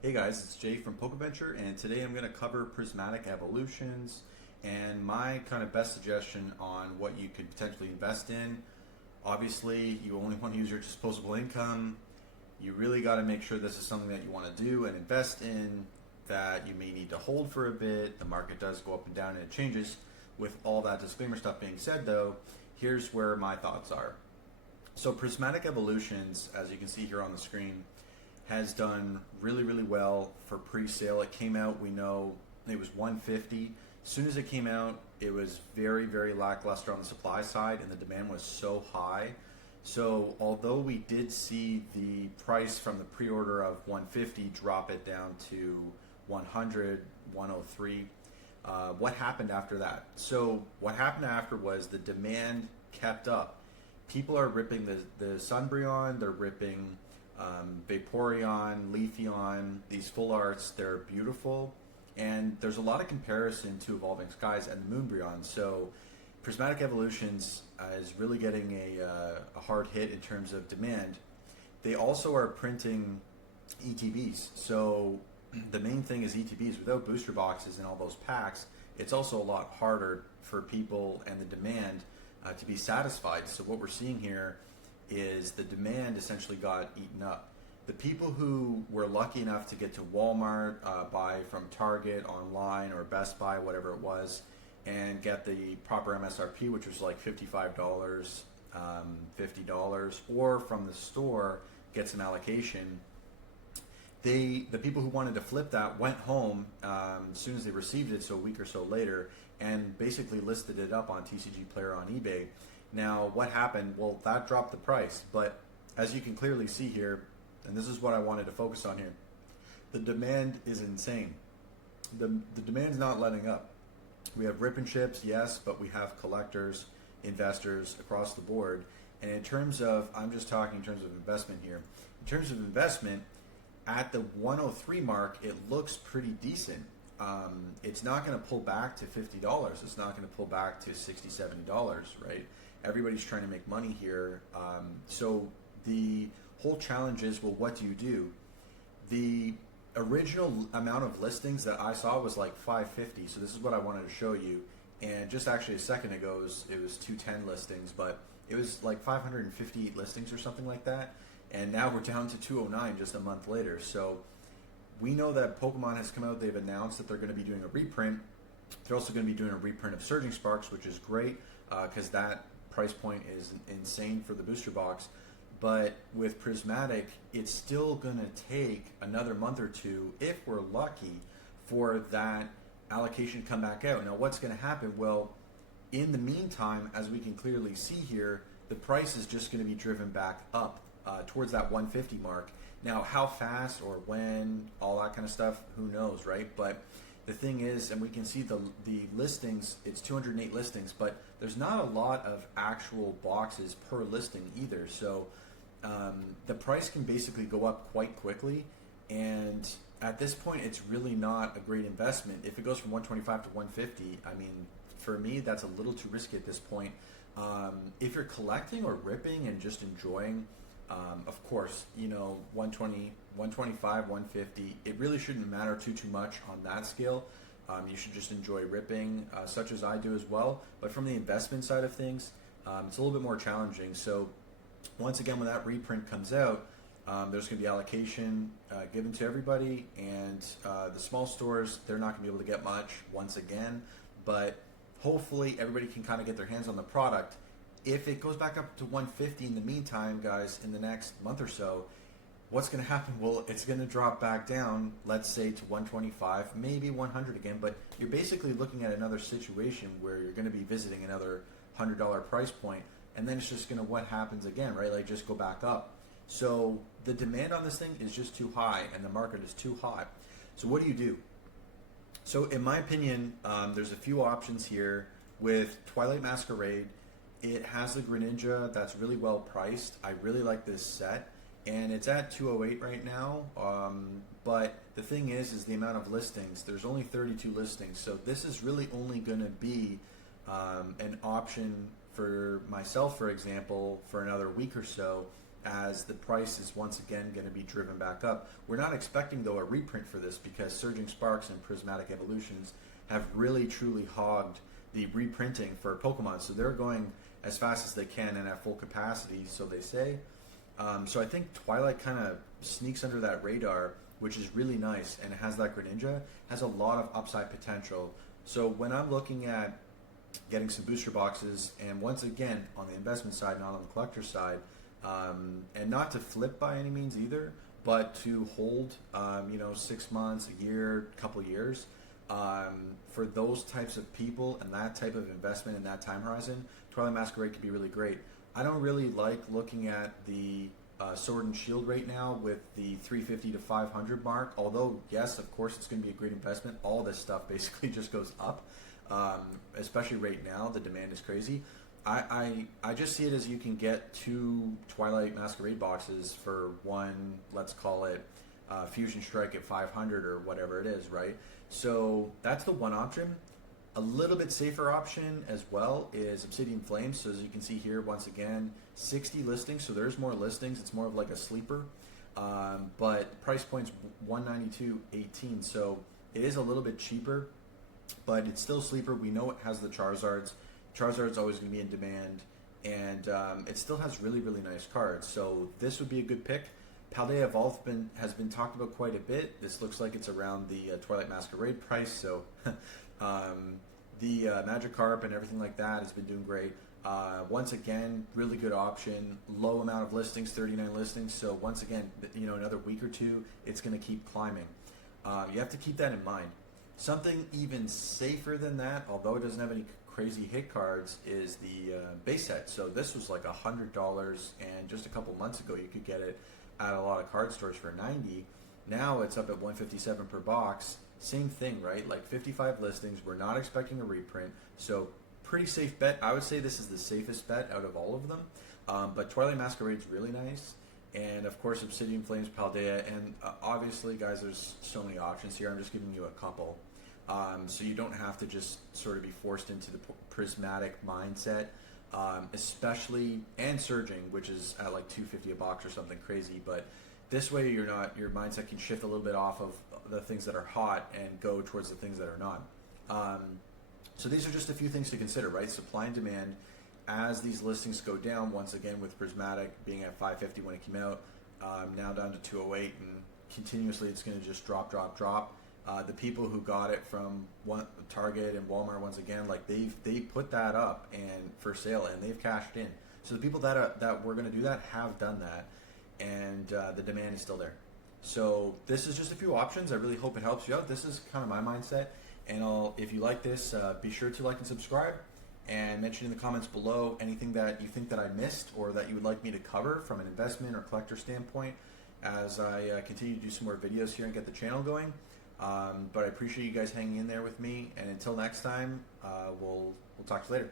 Hey guys, it's Jay from Pokeventure, and today I'm going to cover prismatic evolutions and my kind of best suggestion on what you could potentially invest in. Obviously, you only want to use your disposable income. You really got to make sure this is something that you want to do and invest in, that you may need to hold for a bit. The market does go up and down and it changes. With all that disclaimer stuff being said, though, here's where my thoughts are. So, prismatic evolutions, as you can see here on the screen, has done really well for pre-sale. It came out, we know it was 150. As soon as it came out, it was very lackluster on the supply side, and the demand was so high. So although we did see the price from the pre-order of 150 drop it down to 100, 103, what happened after that? So what happened after was the demand kept up. People are ripping the Sunbreon, they're ripping Vaporeon, Leafeon, these full arts. They're beautiful, and there's a lot of comparison to Evolving Skies and the Moonbreon. So Prismatic Evolutions is really getting a hard hit in terms of demand. They also are printing ETBs. So the main thing is ETBs. Without booster boxes and all those packs, it's also a lot harder for people and the demand to be satisfied. So what we're seeing here is the demand essentially got eaten up. The people who were lucky enough to get to Walmart, buy from Target, online, or Best Buy, whatever it was, and get the proper MSRP, which was like $55, $50, or from the store, get some allocation. The people who wanted to flip that went home as soon as they received it, so a week or so later, and basically listed it up on TCG Player on eBay. Now, what happened? Well, that dropped the price, but as you can clearly see here, and this is what I wanted to focus on here, the demand is insane. The demand's not letting up. We have rip and chips, yes, but we have collectors, investors across the board. And in terms of, I'm just talking in terms of investment here. In terms of investment, at the 103 mark, it looks pretty decent. It's not going to pull back to $50. It's not going to pull back to $60, $70, right? Everybody's trying to make money here. So the whole challenge is, well, what do you do? The original amount of listings that I saw was like 550. So this is what I wanted to show you. And just actually a second ago, it was 210 listings, but it was like 558 listings or something like that. And now we're down to 209 just a month later. So we know that Pokemon has come out. They've announced that they're going to be doing a reprint. They're also going to be doing a reprint of Surging Sparks, which is great because that price point is insane for the booster box. But with Prismatic, it's still going to take another month or two, if we're lucky, for that allocation to come back out. Now, what's going to happen? Well, in the meantime, as we can clearly see here, the price is just going to be driven back up towards that 150 mark. Now, how fast or when, all that kind of stuff, who knows, right? But the thing is, and we can see the listings, it's 208 listings, but there's not a lot of actual boxes per listing either. So the price can basically go up quite quickly. And at this point, it's really not a great investment. If it goes from 125 to 150, I mean, for me, that's a little too risky at this point. If you're collecting or ripping and just enjoying, of course, 120, 125, 150, it really shouldn't matter too much on that scale. You should just enjoy ripping, such as I do as well. But from the investment side of things, it's a little bit more challenging. So once again, when that reprint comes out, there's going to be allocation given to everybody, and the small stores, they're not going to be able to get much once again, but hopefully everybody can kind of get their hands on the product. If it goes back up to 150 in the meantime, guys, in the next month or so, what's going to happen? Well, it's going to drop back down, let's say to 125, maybe 100 again, but you're basically looking at another situation where you're going to be visiting another $100 price point, and then it's just going to, what happens again, right? Like, just go back up. So the demand on this thing is just too high, and the market is too hot. So what do you do? So in my opinion, there's a few options here. With Twilight Masquerade, it has the Greninja that's really well priced. I really like this set, and it's at 208 right now. But the thing is the amount of listings. There's only 32 listings, so this is really only going to be an option for myself, for example, for another week or so. as the price is once again going to be driven back up. We're not expecting, though, a reprint for this because Surging Sparks and Prismatic Evolutions have really truly hogged the reprinting for Pokemon. So they're going as fast as they can and at full capacity, so they say. So I think Twilight kind of sneaks under that radar, which is really nice, and it has that Greninja, has a lot of upside potential. So when I'm looking at getting some booster boxes, and once again, on the investment side, not on the collector side, and not to flip by any means either, but to hold, 6 months, a year, couple years, for those types of people and that type of investment in that time horizon, Twilight Masquerade could be really great. I don't really like looking at the Sword and Shield right now with the 350 to 500 mark, although yes, of course it's going to be a great investment. All this stuff basically just goes up, especially right now. The demand is crazy. I just see it as you can get 2 Twilight Masquerade boxes for one, let's call it Fusion Strike at 500 or whatever it is, right? So that's the one option. A little bit safer option as well is Obsidian Flames. So as you can see here, once again, 60 listings. So there's more listings. It's more of like a sleeper. But price point's $192.18. So it is a little bit cheaper, but it's still a sleeper. We know it has the Charizards. Charizard's always going to be in demand. And it still has really, really nice cards. So this would be a good pick. Paldea Evolved has been talked about quite a bit. This looks like it's around the Twilight Masquerade price. So the Magikarp and everything like that has been doing great. Once again, really good option. Low amount of listings, 39 listings. So once again, another week or two, it's going to keep climbing. You have to keep that in mind. Something even safer than that, although it doesn't have any crazy hit cards, is the base set. So this was like $100, and just a couple months ago you could get it at a lot of card stores for $90. Now it's up at $157 per box. Same thing, right? Like 55 listings. We're not expecting a reprint, so pretty safe bet. I would say this is the safest bet out of all of them. But Twilight Masquerade's really nice, and of course Obsidian Flames, Paldea, and obviously, guys, there's so many options here. I'm just giving you a couple, so you don't have to just sort of be forced into the prismatic mindset. Especially and Surging, which is at like $250 a box or something crazy. But this way, your mindset can shift a little bit off of the things that are hot and go towards the things that are not. So these are just a few things to consider, right? Supply and demand. As these listings go down, once again with Prismatic being at $550 when it came out, now down to $208, and continuously it's going to just drop. The people who got it from Target and Walmart, once again, like they put that up and for sale, and they've cashed in. So the people that were going to do that have done that, and the demand is still there. So this is just a few options. I really hope it helps you out. This is kind of my mindset, and if you like this, be sure to like and subscribe, and mention in the comments below anything that you think that I missed or that you would like me to cover from an investment or collector standpoint as I continue to do some more videos here and get the channel going. But I appreciate you guys hanging in there with me, and until next time, we'll talk to you later.